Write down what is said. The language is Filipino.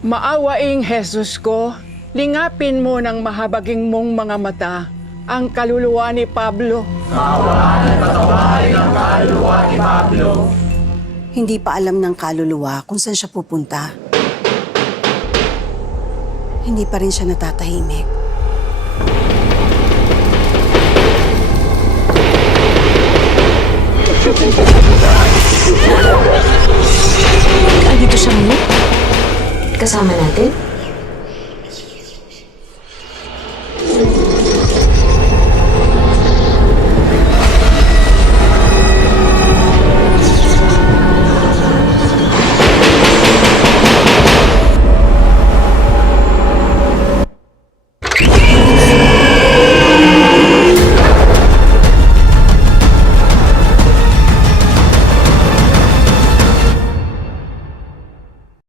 Maawaing Jesus ko, lingapin mo ng mahabaging mong mga mata ang kaluluwa ni Pablo. Hindi pa alam ng kaluluwa kung saan siya pupunta. Hindi pa rin siya natatahimik. Andito siya ngayon? Kasama natin?